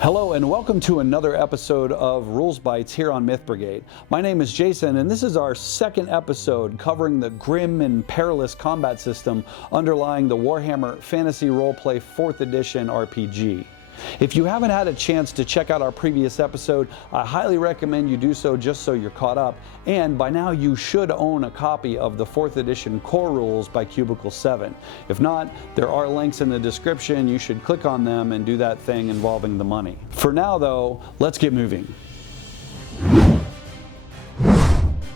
Hello and welcome to another episode of Rules Bites here on Myth Brigade. My name is Jason and this is our second episode covering the grim and perilous combat system underlying the Warhammer Fantasy Roleplay 4th Edition RPG. If you haven't had a chance to check out our previous episode, I highly recommend you do so just so you're caught up, and by now you should own a copy of the 4th edition core rules by Cubicle 7. If not, there are links in the description. You should click on them and do that thing involving the money. For now though, let's get moving.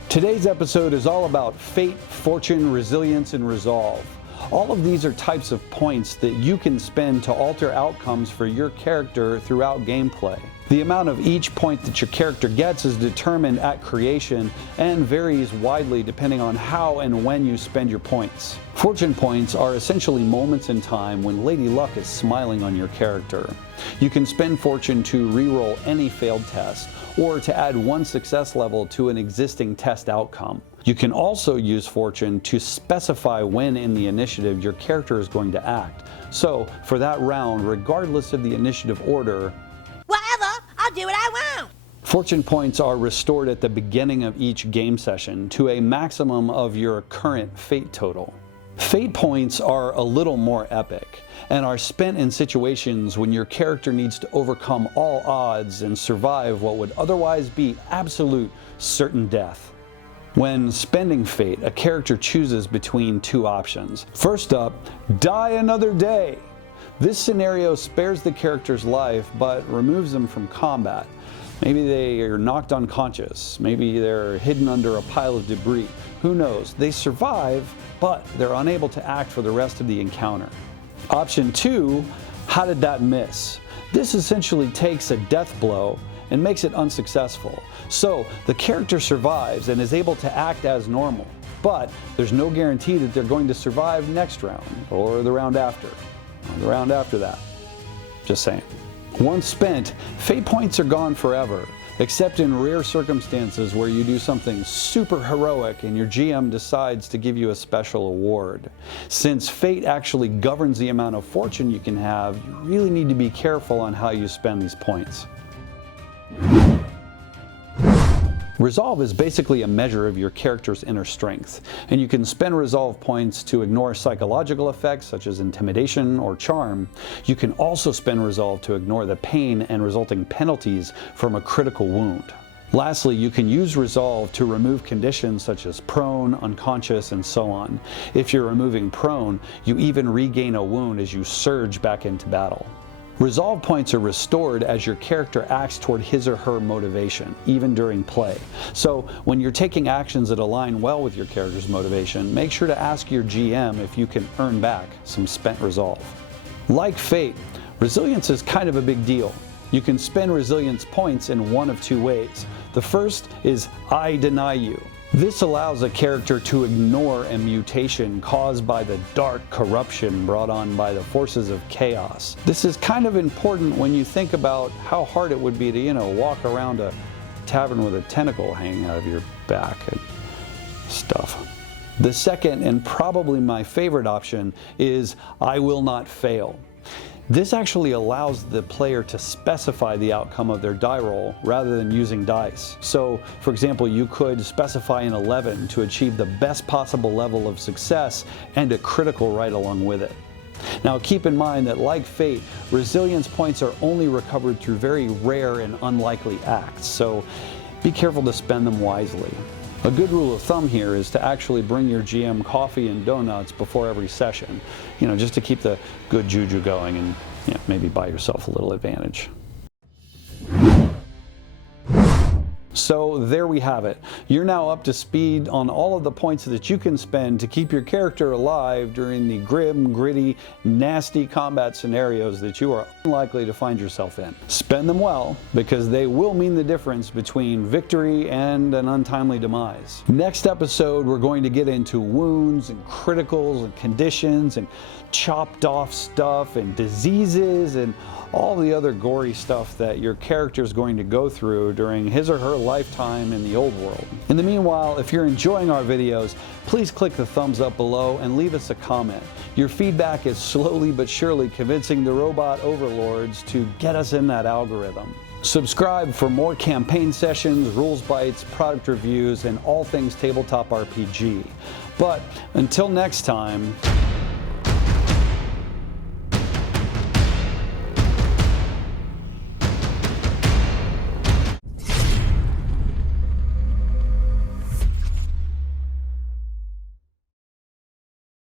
Today's episode is all about fate, fortune, resilience, and resolve. All of these are types of points that you can spend to alter outcomes for your character throughout gameplay. The amount of each point that your character gets is determined at creation and varies widely depending on how and when you spend your points. Fortune points are essentially moments in time when Lady Luck is smiling on your character. You can spend fortune to reroll any failed test or to add one success level to an existing test outcome. You can also use fortune to specify when in the initiative your character is going to act. So for that round, regardless of the initiative order, whatever, I'll do what I want. Fortune points are restored at the beginning of each game session to a maximum of your current fate total. Fate points are a little more epic and are spent in situations when your character needs to overcome all odds and survive what would otherwise be absolute certain death. When spending fate, a character chooses between two options. First up, die another day. This scenario spares the character's life but removes them from combat. Maybe they are knocked unconscious. Maybe they're hidden under a pile of debris. Who knows? They survive, but they're unable to act for the rest of the encounter. Option 2, how did that miss? This essentially takes a death blow and makes it unsuccessful. So the character survives and is able to act as normal, but there's no guarantee that they're going to survive next round or the round after, or the round after that. Just saying. Once spent, fate points are gone forever, except in rare circumstances where you do something super heroic and your GM decides to give you a special award. Since fate actually governs the amount of fortune you can have, you really need to be careful on how you spend these points. Resolve is basically a measure of your character's inner strength, and you can spend resolve points to ignore psychological effects such as intimidation or charm. You can also spend resolve to ignore the pain and resulting penalties from a critical wound. Lastly, you can use resolve to remove conditions such as prone, unconscious, and so on. If you're removing prone, you even regain a wound as you surge back into battle. Resolve points are restored as your character acts toward his or her motivation, even during play. So when you're taking actions that align well with your character's motivation, make sure to ask your GM if you can earn back some spent resolve. Like fate, resilience is kind of a big deal. You can spend resilience points in one of two ways. The first is I deny you. This allows a character to ignore a mutation caused by the dark corruption brought on by the forces of chaos. This is kind of important when you think about how hard it would be to, walk around a tavern with a tentacle hanging out of your back and stuff. The second, and probably my favorite option, is I will not fail. This actually allows the player to specify the outcome of their die roll rather than using dice. So, for example, you could specify an 11 to achieve the best possible level of success and a critical right along with it. Now keep in mind that like fate, resilience points are only recovered through very rare and unlikely acts, so be careful to spend them wisely. A good rule of thumb here is to actually bring your GM coffee and donuts before every session, just to keep the good juju going and maybe buy yourself a little advantage. So there we have it. You're now up to speed on all of the points that you can spend to keep your character alive during the grim, gritty, nasty combat scenarios that you are unlikely to find yourself in. Spend them well, because they will mean the difference between victory and an untimely demise. Next episode, we're going to get into wounds and criticals and conditions and chopped off stuff and diseases and all the other gory stuff that your character is going to go through during his or her lifetime in the old world. In the meanwhile, if you're enjoying our videos, please click the thumbs up below and leave us a comment. Your feedback is slowly but surely convincing the robot overlords to get us in that algorithm. Subscribe for more campaign sessions, rules bites, product reviews, and all things tabletop RPG. But until next time,